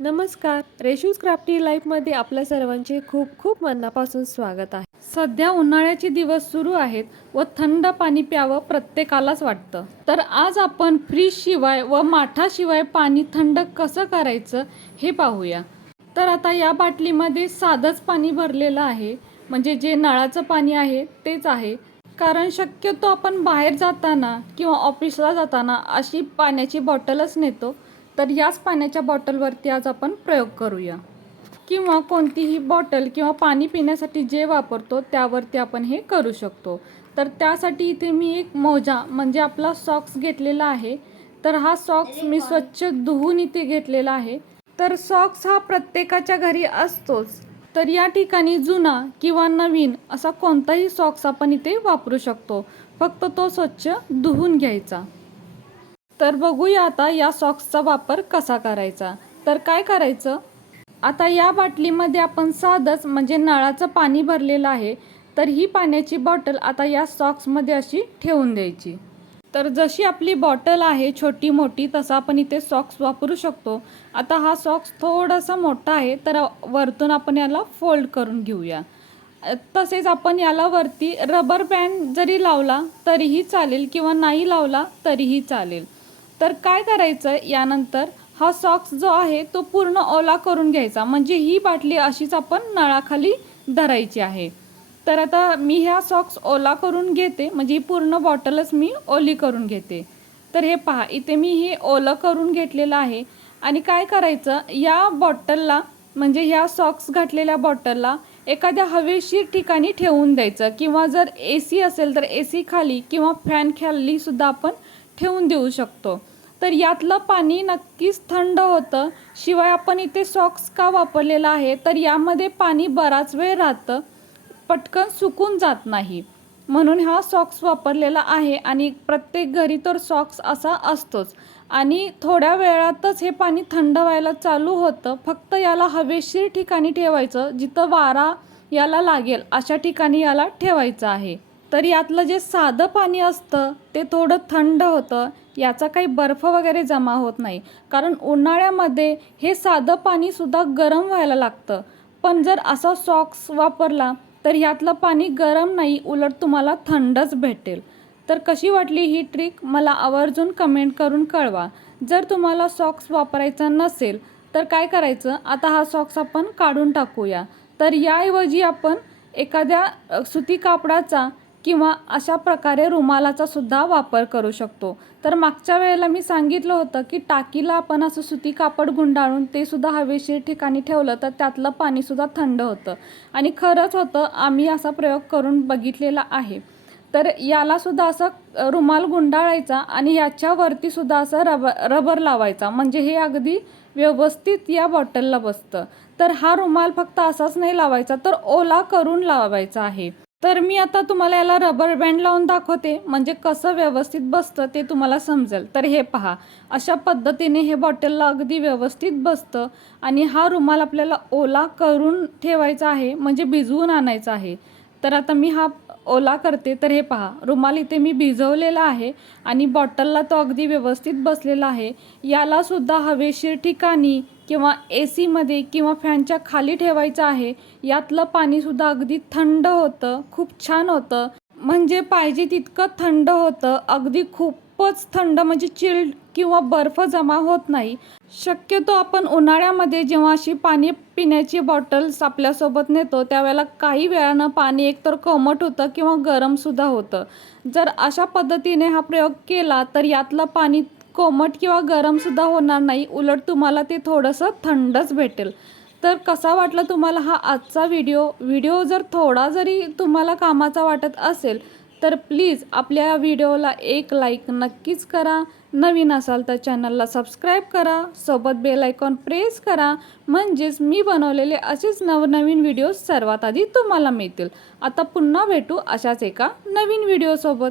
नमस्कार. रेशूज क्राफ्टी लाईफमध्ये आपल्या सर्वांचे खूप खूप मनापासून स्वागत आहे. सध्या उन्हाळ्याचे दिवस सुरू आहेत व थंड पाणी प्यावं प्रत्येकालाच वाटतं. तर आज आपण फ्रीज शिवाय व माठाशिवाय पाणी थंड कसं करायचं हे पाहूया. तर आता या बाटलीमध्ये साधंच पाणी भरलेलं आहे. म्हणजे जे नळाचं पाणी आहे तेच आहे. कारण शक्यतो आपण बाहेर जाताना किंवा ऑफिसला जाताना अशी पाण्याची बॉटलच नेतो. तर याच पाण्याच्या बॉटलवरती आज आपण प्रयोग करूया. किंवा कोणतीही बॉटल किंवा पाणी पिण्यासाठी जे वापरतो त्यावरती आपण हे करू शकतो. तर त्यासाठी इथे मी एक मोजा म्हणजे आपला सॉक्स घेतलेला आहे. तर हा सॉक्स मी स्वच्छ धुवून इथे घेतलेला आहे. तर सॉक्स हा प्रत्येकाच्या घरी असतोच. तर या ठिकाणी जुना किंवा नवीन असा कोणताही सॉक्स आपण इथे वापरू शकतो. फक्त तो स्वच्छ धुवून घ्यायचा. तर बघूया आता या सॉक्सचा वापर कसा करायचा. तर काय करायचं? आता या बाटलीमध्ये आपण साधंच म्हणजे नळाचं पाणी भरलेलं आहे तर ही पाण्याची बॉटल आता या सॉक्समध्ये अशी ठेवून द्यायची. तर जशी आपली बॉटल आहे छोटी मोठी तसं आपण इथे सॉक्स वापरू शकतो. आता हा सॉक्स थोडासा मोठा आहे तर वरतून आपण याला फोल्ड करून घेऊया. तसेच आपण याला वरती रबर बँड जरी लावला तरीही चालेल किंवा नाही लावला तरीही चालेल. तर काय करायचं यानंतर हा सॉक्स जो आहे तो पूर्ण ओला करून घ्यायचा. म्हणजे ही बाटली अशीच आपण नळाखाली धरायची आहे. तर आता मी ह्या सॉक्स ओला करून घेते. म्हणजे ही पूर्ण बॉटलच मी ओली करून घेते. तर हे पहा इथे मी हे ओलं करून घेतलेलं आहे. आणि काय करायचं या बॉटलला म्हणजे ह्या सॉक्स घातलेल्या बॉटलला एखाद्या हवेशीर ठिकाणी ठेवून द्यायचं. किंवा जर ए सी असेल तर ए सी खाली किंवा फॅन खाली सुद्धा आपण ठेवून देऊ शकतो. तर यातलं पाणी नक्कीच थंड होतं. शिवाय आपण इथे सॉक्स का वापरलेला आहे? तर यामध्ये पाणी बराच वेळ राहतं. पटकन सुकून जात नाही. म्हणून हा सॉक्स वापरलेला आहे आणि प्रत्येक घरी तर सॉक्स असा असतोच. आणि थोड्या वेळातच हे पाणी थंड व्हायला चालू होतं. फक्त याला हवेशीर ठिकाणी ठेवायचं जिथं वारा याला लागेल अशा ठिकाणी याला ठेवायचं आहे. तर यातलं जे साधं पाणी असतं ते थोडं थंड होतं याचा काही बर्फ वगैरे जमा होत नाही. कारण उन्हाळ्यामध्ये हे साधं पाणीसुद्धा गरम व्हायला लागतं. पण जर असा सॉक्स वापरला तर ह्यातलं पाणी गरम नाही उलट तुम्हाला थंडच भेटेल. तर कशी वाटली ही ट्रिक मला आवर्जून कमेंट करून कळवा. जर तुम्हाला सॉक्स वापरायचा नसेल तर काय करायचं? आता हा सॉक्स आपण काढून टाकूया. तर याऐवजी आपण एखाद्या सुती कापडाचा किंवा अशा प्रकारे रुमालाचा सुद्धा वापर करू शकतो. तर मागच्या वेळेला मी सांगितलं होतं की टाकीला आपण असं सुती कापड गुंडाळून ते सुद्धा हवेशीर ठिकाणी ठेवलं तर त्यातलं पाणीसुद्धा थंड होतं. आणि खरंच होतं आम्ही असा प्रयोग करून बघितलेला आहे. तर याला सुद्धा असं रुमाल गुंडाळायचा आणि याच्यावरती सुद्धा असं रब रबर लावायचा. म्हणजे हे अगदी व्यवस्थित या बॉटलला बसतं. तर हा रुमाल फक्त असाच नाही लावायचा तर ओला करून लावायचा आहे. तर मी आता तुम्हाला याला रबर बँड लावून दाखवते. म्हणजे कसं व्यवस्थित बसतं ते तुम्हाला समजेल. तर हे पहा. अशा पद्धतीने हे बॉटलला अगदी व्यवस्थित बसतं. आणि हा रुमाल आपल्याला ओला करून ठेवायचा आहे. म्हणजे भिजवून आणायचा आहे. तर आता मी हा ओला करते. तर हे पहा. रुमाल इथे मी भिजवलेला आहे. आणि बॉटलला तो अगदी व्यवस्थित बसलेला आहे. यालासुद्धा हवेशीर ठिकाणी किंवा ए सीमध्ये किंवा फॅनच्या खाली ठेवायचं आहे यातलं पाणीसुद्धा अगदी थंड होतं खूप छान होतं. म्हणजे पाहिजे तितकं थंड होतं अगदी खूपच थंड म्हणजे चिल्ड किंवा बर्फ जमा होत नाही. शक्यतो आपण उन्हाळ्यामध्ये जेव्हा अशी पाणी पिण्याची बॉटल्स आपल्यासोबत नेतो त्यावेळेला काही वेळानं पाणी एकतर कोमट होतं किंवा गरमसुद्धा होतं. जर अशा पद्धतीने हा प्रयोग केला तर यातलं पाणी कोमट किंवा गरमसुद्धा होणार नाही. उलट तुम्हाला ते थोडंसं थंडच भेटेल. तर कसा वाटला तुम्हाला हा आजचा व्हिडिओ? व्हिडिओ जर थोडा जरी तुम्हाला कामाचा वाटत असेल तर प्लीज आपल्या व्हिडिओला एक लाईक नक्कीच करा. नवीन असाल तर चॅनलला सबस्क्राईब करा. सोबत बेल आयकॉन प्रेस करा. म्हणजेच मी बनवलेले असेच नवनवीन व्हिडिओ सर्वात आधी तुम्हाला मिळतील. आता पुन्हा भेटू अशाच एका नवीन व्हिडिओसोबत.